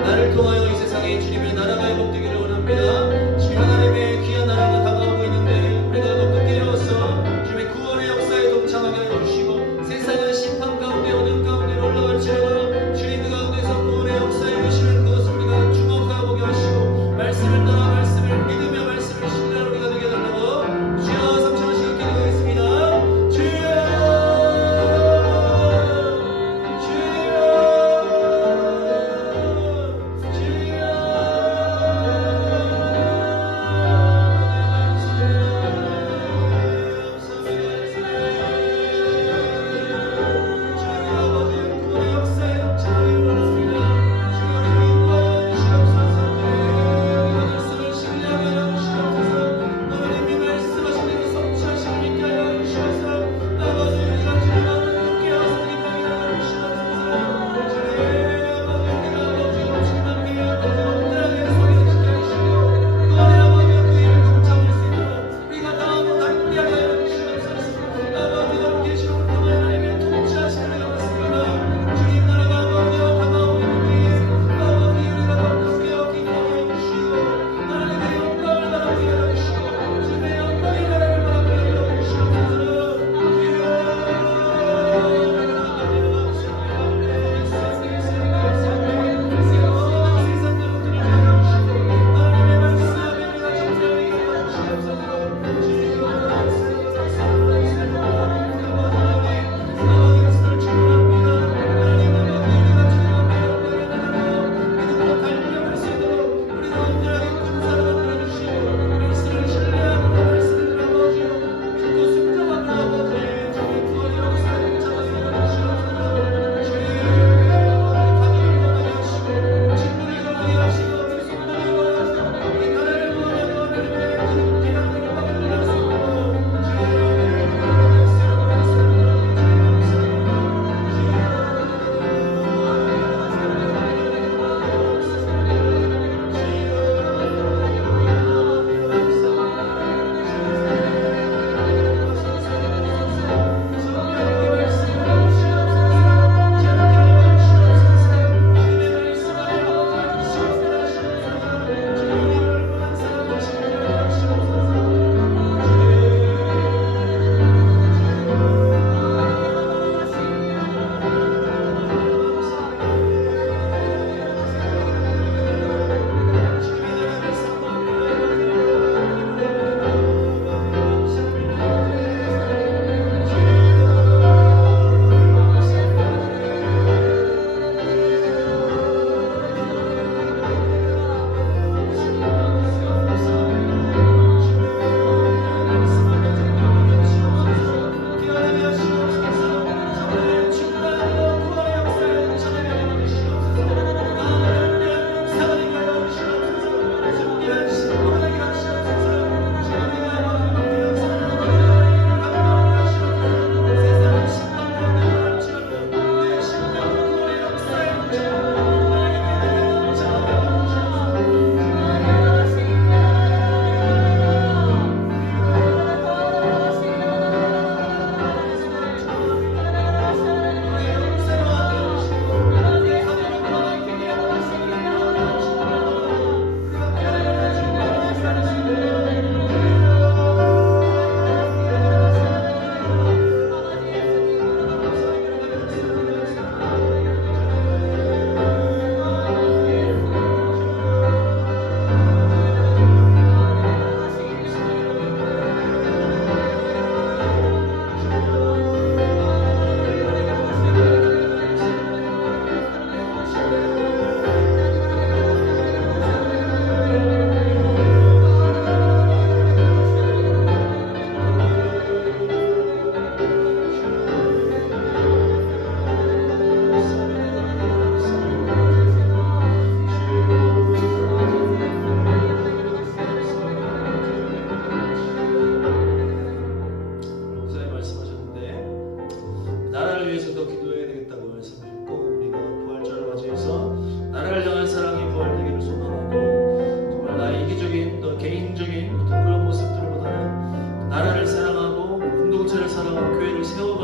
나를 통하여 이 세상에 주님의 나라가 회복되기를 원합니다. 주님 하나님의 귀한 나라가 다가오고 있는데 우리가 더 끝에 이루어서 주님의 구원의 역사에 동참하게 해주시고 세상은 심판 가운데 어둠 가운데 올라갈지라도 주님 그 가운데서 구원의 역사에 이루시는 그것을 우리가 주목하고 보게 하시고 말씀을 따라 말씀을 믿으며 말씀을 신뢰하는 우리가 되게 해달라고 주여 삼천원 시간 기도하겠습니다. 주여 주여 주여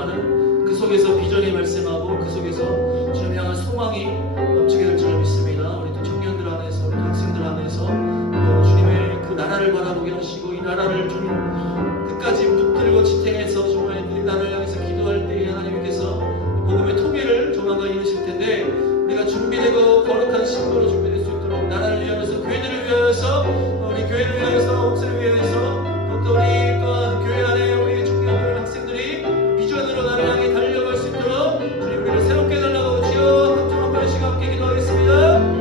살아가는 그 속에서 비전이 발생하고 그 속에서 주님 향한 소망이 넘치게 될 줄 믿습니다. 우리 또 청년들 안에서 우리 또 학생들 안에서 주님의 그 나라를 바라보게 하시고 이 나라를 주님 끝까지 붙들고 지탱해서 정말 이 나라를 향해서 기도할 때 하나님께서 복음의 통일을 조만간 이루실 텐데 우리가 준비되고 거룩한 신부로 준비될 수 있도록 나라를 위하여서 교회들을 위하여서 우리 교회를 위하여서 목사를 위하여서 또 우리 또한 교회 안에 우리 청년들 학생들이 비전으로 나를 향해 달려갈 수 있도록 주님 우리를 새롭게 해달라고 주여 한번 한 시간 함께 기도하겠습니다.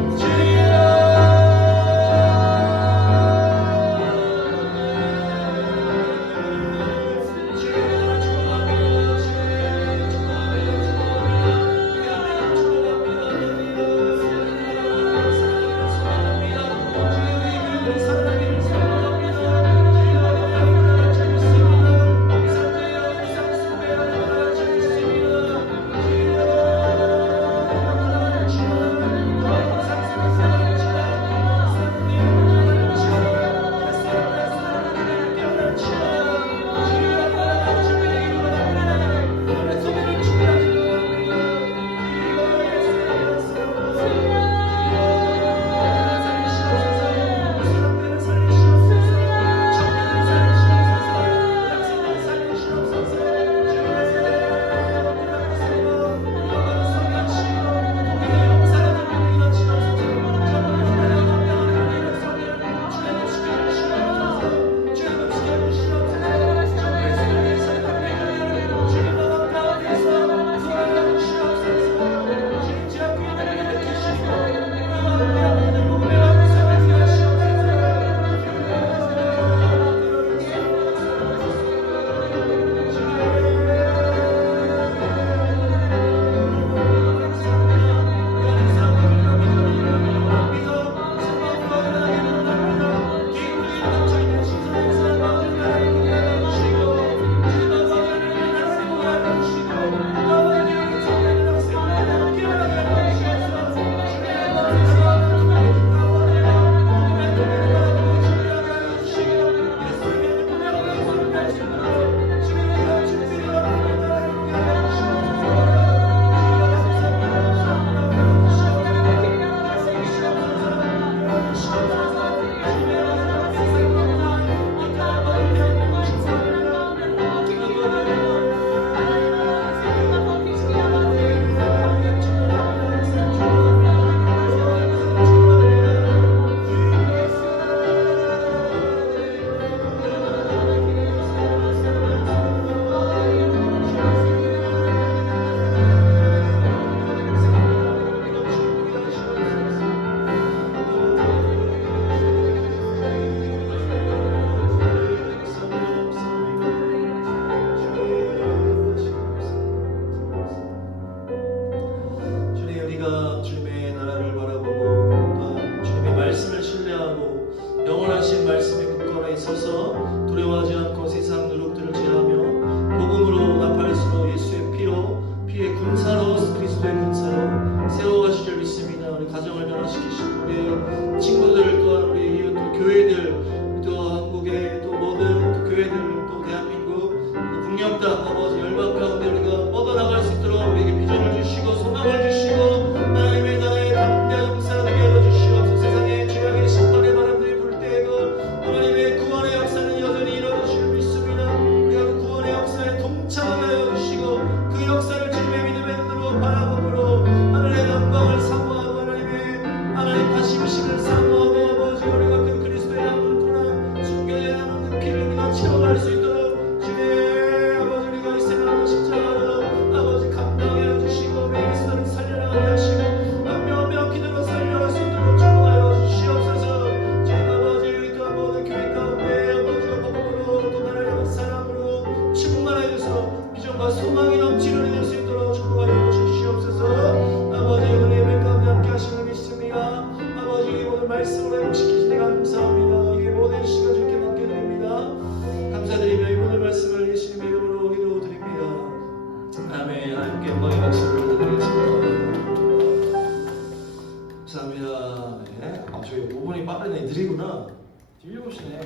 영원하신 말씀에 굳건히 서서 두려워하지 않고 세상 누룩들을 제하며 복음으로 나팔수로 예수의 피의 군사로 그리스도의 군사로 세워가실 줄 믿습니다. 우리 가정을 변화시키시고 우리 친구들 또한 우리 또 교회들 또 한국의 또 모든 또 교회들 또 대한민국 북녘 땅 아버지 열방 가운데 우리가 뻗어나갈 수 있도록 우리에게 비전을 주시고 소망을 주시고 하나님의 나라의 담대한 역사가 되게 해주시옵소서. 세상에 죄악의 심판의 바람들이 불 때에도 하나님의 구원의 역사는 여전히 이루어질 줄 믿습니다. 우리가 그 구원의 역사에 동참하여 주시고 그 역사를 주님의 믿음의 눈으로 바라보므로 하늘의 영광을 사모하고 하나님 다심심을 사모하고 아버지 우리가 그 그리스도의 남은 토랑 숨겨져 남은 그 피를 우리가 채워갈 수 있도록 주님 아버지 우리가 이 세상을 십자가로 아버지 감당하여 주시고 그리스도를 살려나가게 하시고 한 명 기도로 살려갈 수 있도록 축복하여 주시옵소서. 주님 아버지 우리 또 모든 교회 가운데 아버지와 복음으로 또 나라를 향한 사랑으로 충만하여 주소서. 비전과 소망이 넘치는 은혜 될 수 있도록 축복하여 주시옵소서. 아버지 오늘 예배 가운데 함께 하시는 믿습니다. 아버지 이 모든 말씀으로 회복시키시니 감사합니다. 이 모든 시간 주께 맡겨드립니다. 감사드리며 이 모든 말씀을 예수님의 이름으로 기도드립니다. 아멘. 하나님께 영광의 박수를 드리겠습니다. 감사합니다. 네. 저희 5분이 빠르네. 느리구나. 딜려보시네.